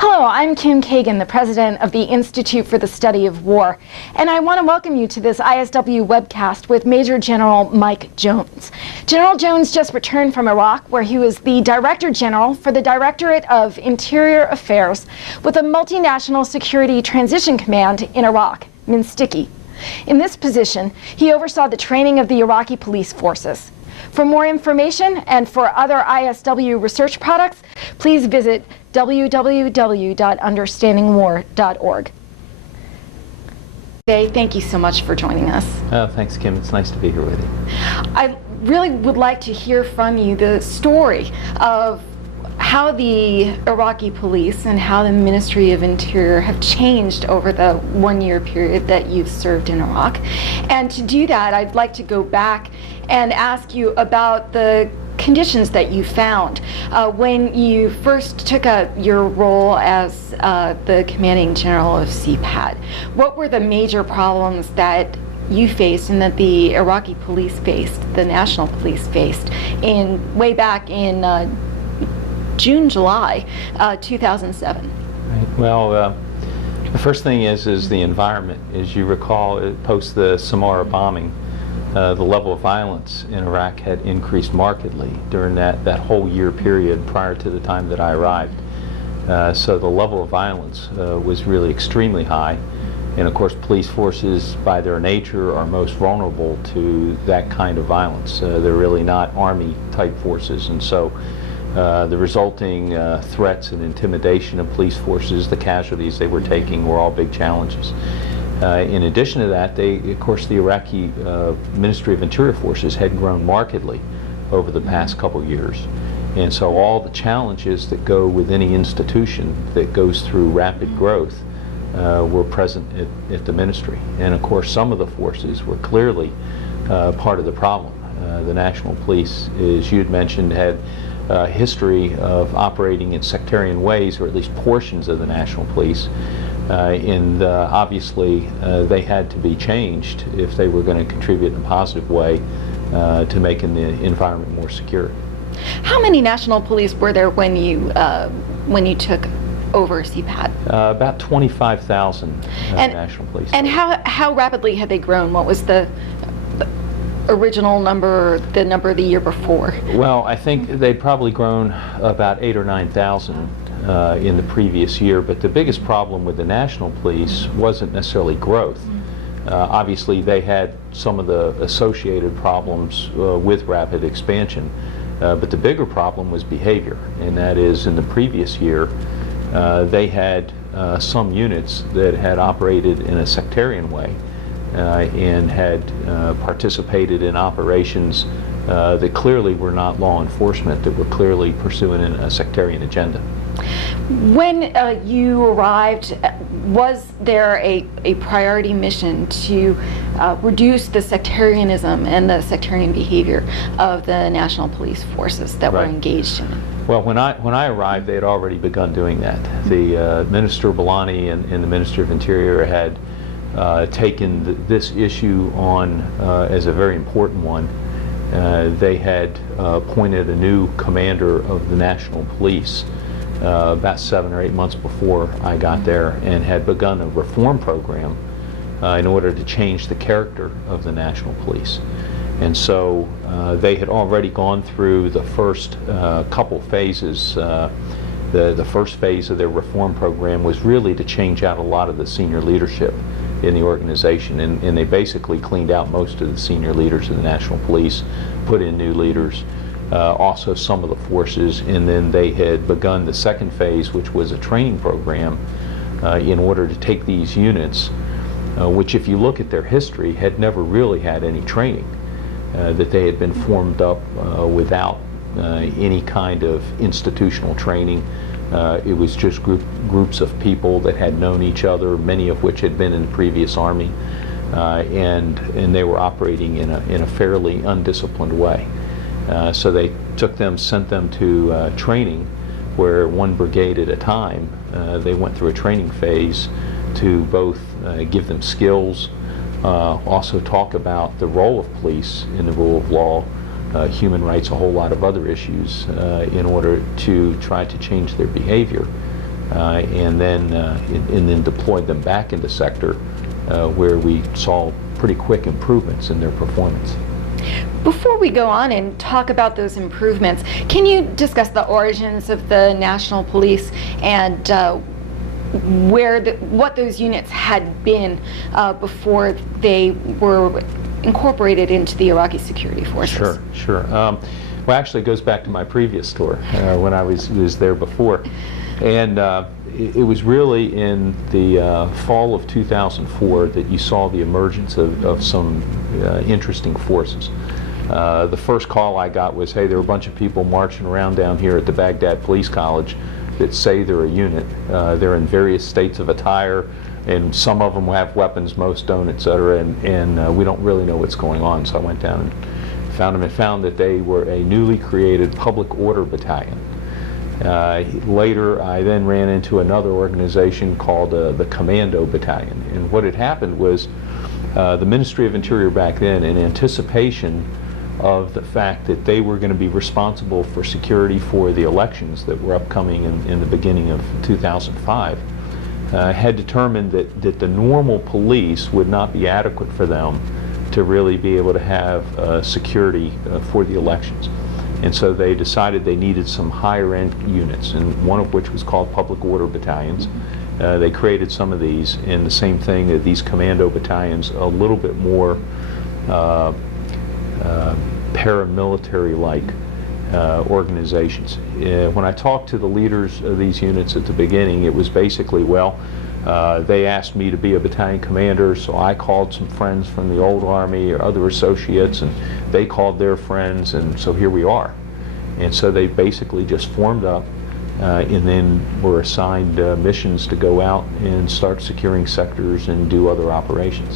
Hello, I'm Kim Kagan, the president of the Institute for the Study of War, and I want to welcome you to this ISW webcast with Major General Mike Jones. General Jones just returned from Iraq, where he was the Director General for the Directorate of Interior Affairs with a multinational security transition command in Iraq, MNSTICI. In this position, he oversaw the training of the Iraqi police forces. For more information and for other ISW research products, please visit www.understandingwar.org. Thank you so much for joining us. Oh, thanks, Kim. It's nice to be here with you. I really would like to hear from you the story of how the Iraqi police and how the Ministry of Interior have changed over the one-year period that you've served in Iraq. And to do that, I'd like to go back and ask you about the conditions that you found when you first took your role as the commanding general of CPAD. What were the major problems that you faced and that the Iraqi police faced, the national police faced, way back in June, July 2007? Right. Well, the first thing is the environment. As you recall, post the Samara bombing, the level of violence in Iraq had increased markedly during that whole year period prior to the time that I arrived. So the level of violence was really extremely high. And of course, police forces, by their nature, are most vulnerable to that kind of violence. They're really not army-type forces. And so the resulting threats and intimidation of police forces, the casualties they were taking, were all big challenges. In addition to that, of course, the Iraqi Ministry of Interior forces had grown markedly over the past couple years. And so all the challenges that go with any institution that goes through rapid growth were present at the ministry. And of course, some of the forces were clearly part of the problem. The National Police, as you had mentioned, had a history of operating in sectarian ways, or at least portions of the National Police. And obviously they had to be changed if they were going to contribute in a positive way to making the environment more secure. How many national police were there when you took over CPAD? About 25,000 national police. And how rapidly had they grown? What was the original number, the number the year before? Well, I think they'd probably grown about 8,000 or 9,000 in the previous year, but the biggest problem with the National Police wasn't necessarily growth. Obviously, they had some of the associated problems with rapid expansion, but the bigger problem was behavior, and that is, in the previous year, they had some units that had operated in a sectarian way and had participated in operations that clearly were not law enforcement, that were clearly pursuing a sectarian agenda. When you arrived, was there a priority mission to reduce the sectarianism and the sectarian behavior of the national police forces that were engaged in it? Well, when I arrived, they had already begun doing that. The Minister Balani and the Minister of Interior had taken this issue on as a very important one. They had appointed a new commander of the National Police about 7 or 8 months before I got there, and had begun a reform program in order to change the character of the National Police. And so they had already gone through the first couple phases. The first phase of their reform program was really to change out a lot of the senior leadership in the organization, and they basically cleaned out most of the senior leaders of the National Police, put in new leaders, also some of the forces, and then they had begun the second phase, which was a training program in order to take these units, which, if you look at their history, had never really had any training, that they had been formed up without any kind of institutional training. It was just groups of people that had known each other, many of which had been in the previous army, and they were operating in a fairly undisciplined way. So they sent them to training, where one brigade at a time, they went through a training phase to both give them skills, also talk about the role of police in the rule of law, human rights, a whole lot of other issues, in order to try to change their behavior and then deployed them back into sector, where we saw pretty quick improvements in their performance. Before we go on and talk about those improvements, can you discuss the origins of the National Police and what those units had been before they were incorporated into the Iraqi security forces? Sure. Well, actually, it goes back to my previous tour when I was there before, and it was really in the fall of 2004 that you saw the emergence of some interesting forces. The first call I got was, hey, there are a bunch of people marching around down here at the Baghdad Police College that say they're a unit. They're in various states of attire, and some of them have weapons, most don't, etc., and we don't really know what's going on. So I went down and found them and found that they were a newly created public order battalion. Later, I then ran into another organization called the Commando Battalion, and what had happened was the Ministry of Interior back then, in anticipation of the fact that they were going to be responsible for security for the elections that were upcoming in the beginning of 2005, had determined that the normal police would not be adequate for them to really be able to have security for the elections. And so they decided they needed some higher end units, and one of which was called public order battalions. They created some of these, and the same thing, these commando battalions, a little bit more paramilitary-like organizations. When I talked to the leaders of these units at the beginning, it was basically, well, they asked me to be a battalion commander, so I called some friends from the old Army or other associates, and they called their friends, and so here we are. And so they basically just formed up and then were assigned missions to go out and start securing sectors and do other operations.